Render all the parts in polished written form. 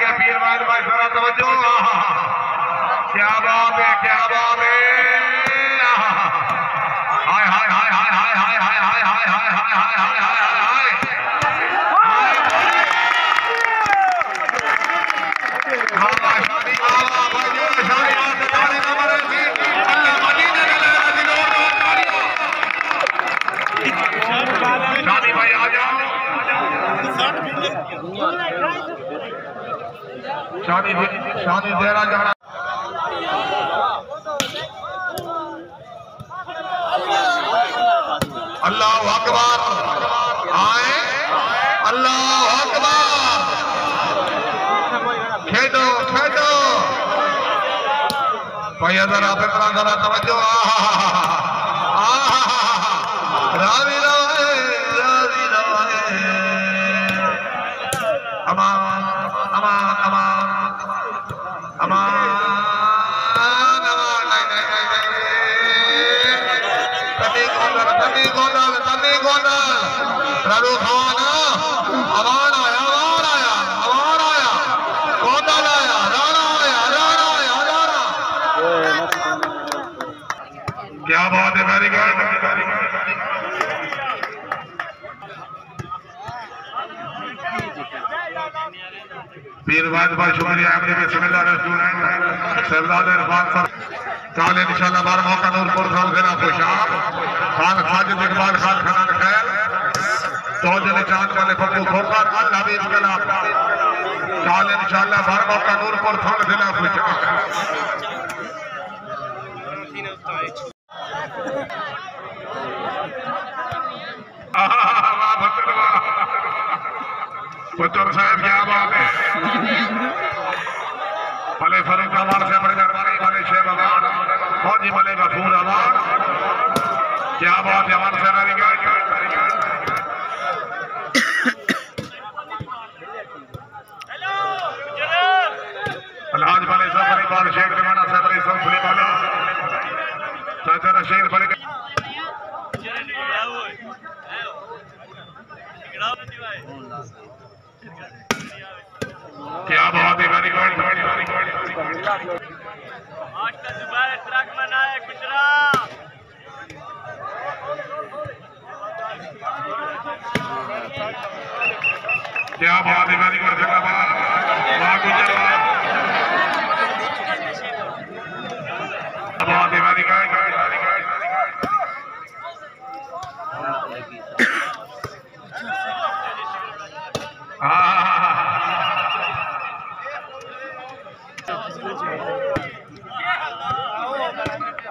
के पीर वाहिद भाई जरा तवज्जो। क्या बात है, क्या बात है। हाय हाय हाय हाय हाय हाय हाय हाय हाय हाय हाय हाय हाय हाय हाय। बाबा शादी बाबा भाई शादी से ताली न मारे थी अल्लाह मदीने में लगा दी दो तालियां। शादी भाई आ जाओ। शादी देना जाना। अल्लाह अकबर आए, अल्लाह अकबर। खेदो खेदो भाई जरा फिर जरा तवज्जो। रावी रहे रावी रहे अमान अमान अमान अमान तनी गोंदल रारू खाना अमान आया अमान आया अमान आया गोंदल आया राणा आया राणा आया राणा। क्या बात है, वेरी गुड। पीर वाहिद भाई शुक्रिया अपने बिस्मिल्लाह रेस्टोरेंट सरदार इरफान सर काल इंशाल्लाह 12 मौका नूरपुर खान देना खुशाब खान साजिद इकबाल खान खान खैर तौजल चांद वाले पप्पू खोकर अल हबीब कलाम काल इंशाल्लाह 12 मौका नूरपुर खान देना खुशाब। पुत्र साहब क्या बात है। भले फरूक अवार से बड़े दरबारी वाले शेख अवार फौजी भले गफूर अवार क्या बात है। अवार से अलहाज वाले सब बड़ी बात शेख रवाना साहब बड़े सब खुले वाला चाचा रशीद बड़े क्या बात है, वेरी गुड। क्या बात है, वेरी गुड। जिंदाबाद गुजर बात है, वेरी गुड।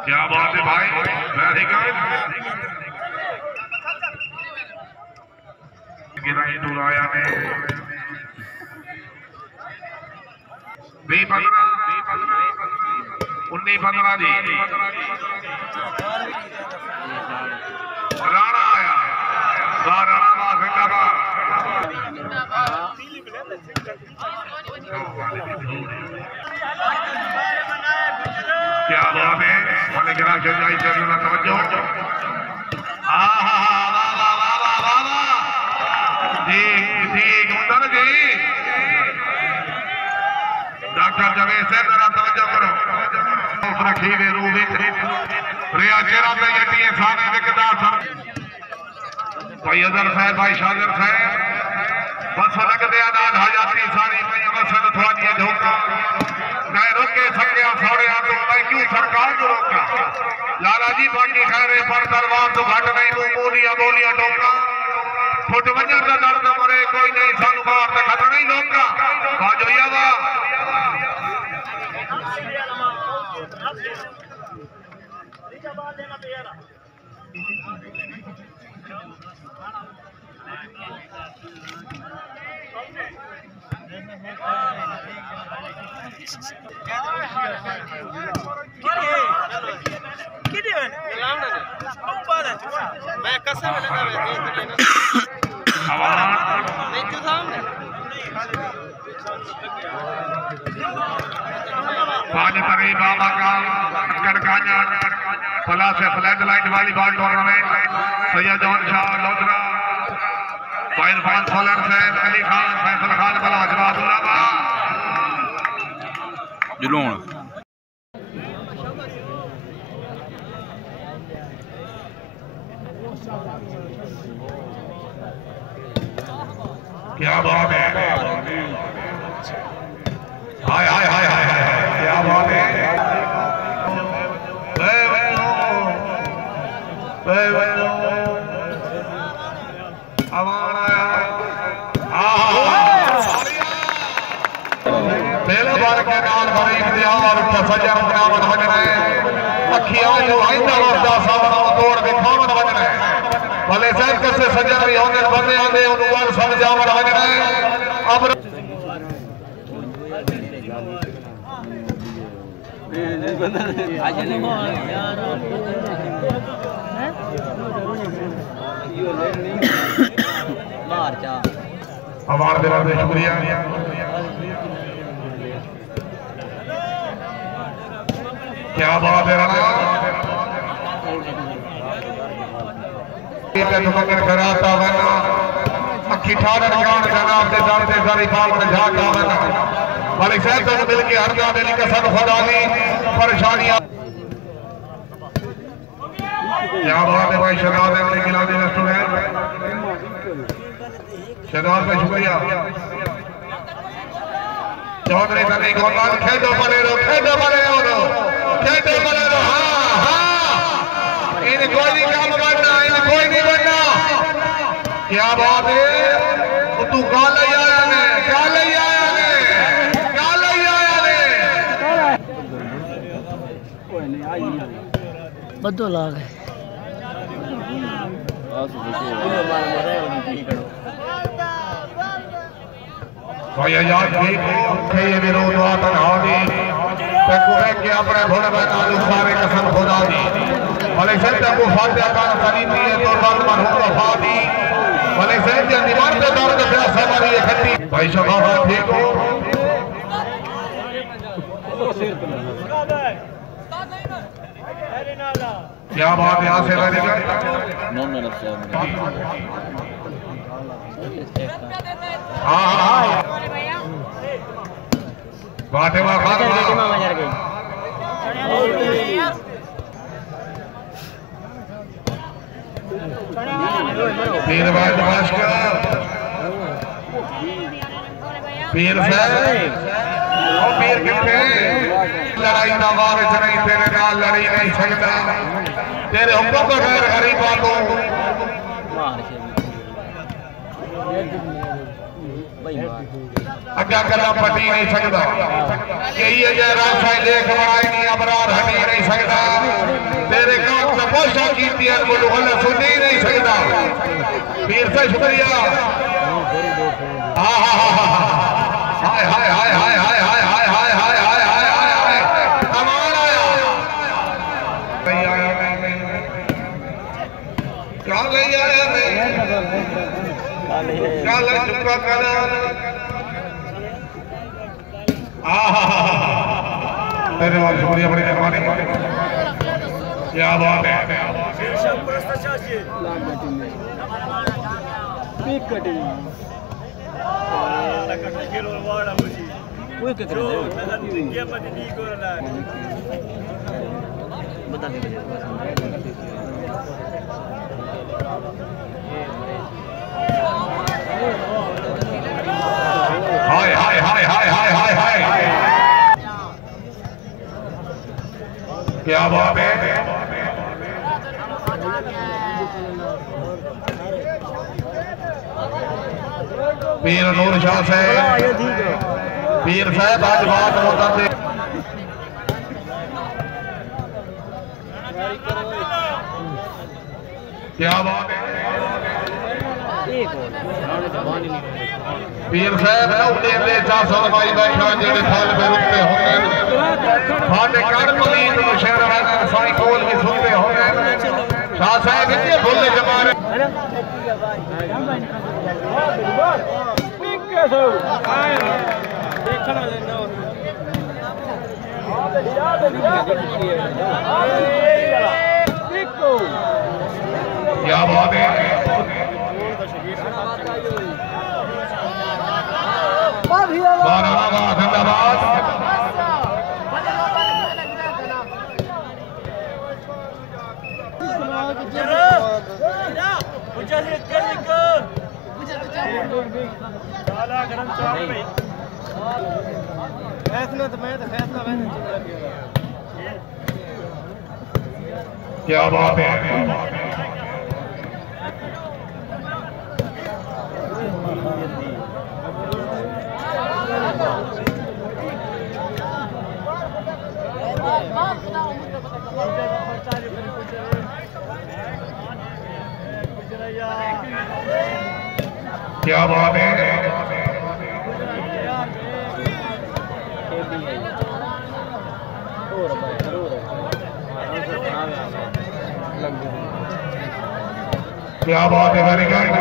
क्या बात है भाई, वेरी गुड। गिराई दुराया ने 19-15 जी राणा आया राणा जिंदाबाद। क्या बात है, वाले गिरा जाई जरूर तवज्जो। जी जी गुंदर जी डॉक्टर जवेद साहब जरा तवज्जो करो। रखी वे रूबी रिया चेहरा पे यटी सारे विकदा सर भाई अजहर साहब भाई शाजर साहब बस लगदे आदाद हजाती सारी पई मसल थवानी धोखा मैं रोके सकिया सोड़िया तो मैं क्यों सरकार को रोका। लाला जी बाकी खैरे पर दरबार तो घट नहीं बोलिया बोलिया टोका फुट वजन का दर्द मरे कोई नहीं सानू मार ते खत नहीं लोका बाजो यावा मैं कसम लगा पांच तरी बाबा का कड़काना फला से floodlight volleyball tournament Syed John Shah Lodhra फाइल फाइल सोलर से अली खान फैसल खान बला जवाबुल्लाह जलून क्या बात है, हाय हाय हाय हाय हाय, क्या बात है, पहले बार के नाल बड़ी इंतजार सजन बनावन वजने अखियां जो आइंदा वरदा सावनो तोड़ दिखावन वजने भले सर कैसे सजन भी होने बंदे आंदे उनवार समझावन वजने अब अवार्ड देने का शुक्रिया। क्या बात है राणा ये तो मगर कराता वना अखी ठाड़न गान जनाब दे दर दे जरी पाल में झाका वना भले शहर तक मिल के हर गाने की कसम खुदा दी परेशानियां। क्या बात है भाई शहनाज अली गिलानी रेस्टोरेंट शहनाज का शुक्रिया। चौधरी तनी गोपाल खेदो बने रहो खेदो हाँ हाँ इन कोई नहीं काम करना इन कोई नहीं बनना। क्या बात है तू क्या ले आया ने क्या ले आया ने क्या ले आया ने बदो लाग है भाई यार ठीक है ये विरोध आता हादी तको है कि अपने भोले बना दो सारे कसम खुदा दी भले से तको फातिहा का खरीदी है तो बात मन हो फादी भले से जे दीवार पे दर्द प्यास हमारी इकट्ठी भाई शफा ठीक हो क्या बात यहाँ से लगेगा हाँ हाँ फातिमा खातमा पीर बदमाश का पीर पीर कितने लड़ाई ना वारिस नहीं तेरे नाल लड़ी नहीं सकता तेरे हुक्म को गैर गरीबा को अग्गा कला पटी नहीं सकता यही जय रासाई लेख बनाई नहीं अबरार हटी नहीं सकता तेरे काम से पोषा की बोलो हल्ला सुनी नहीं सकता पीर से शुक्रिया। हाय हाय हाय हाय हाय हाय हाय हाय हाय हाय हाय हाय हाय कमाल आया नहीं आया नहीं क्या नहीं आया नहीं क्या ले चुका कर तेरे वाले शुक्रिया बड़ी मेहरबानी क्या बात है हाय हाय हाय हाय हाय हाय हाय क्या बात है पीर नूर शाह साहब पीर साहब आज बात होता थे क्या बात है पीर साहब है उन्हें 4 साल भाई बैठा जेड़े फल पे रुकते होंगे फाटे कर मलीद मुशहर वाला साई कोल भी सुनते होंगे शाह साहब इतने भुल्ले जमाने क्या बात है जिंदाबाद क्या बात है। क्या बात है। क्या बात है। Very good.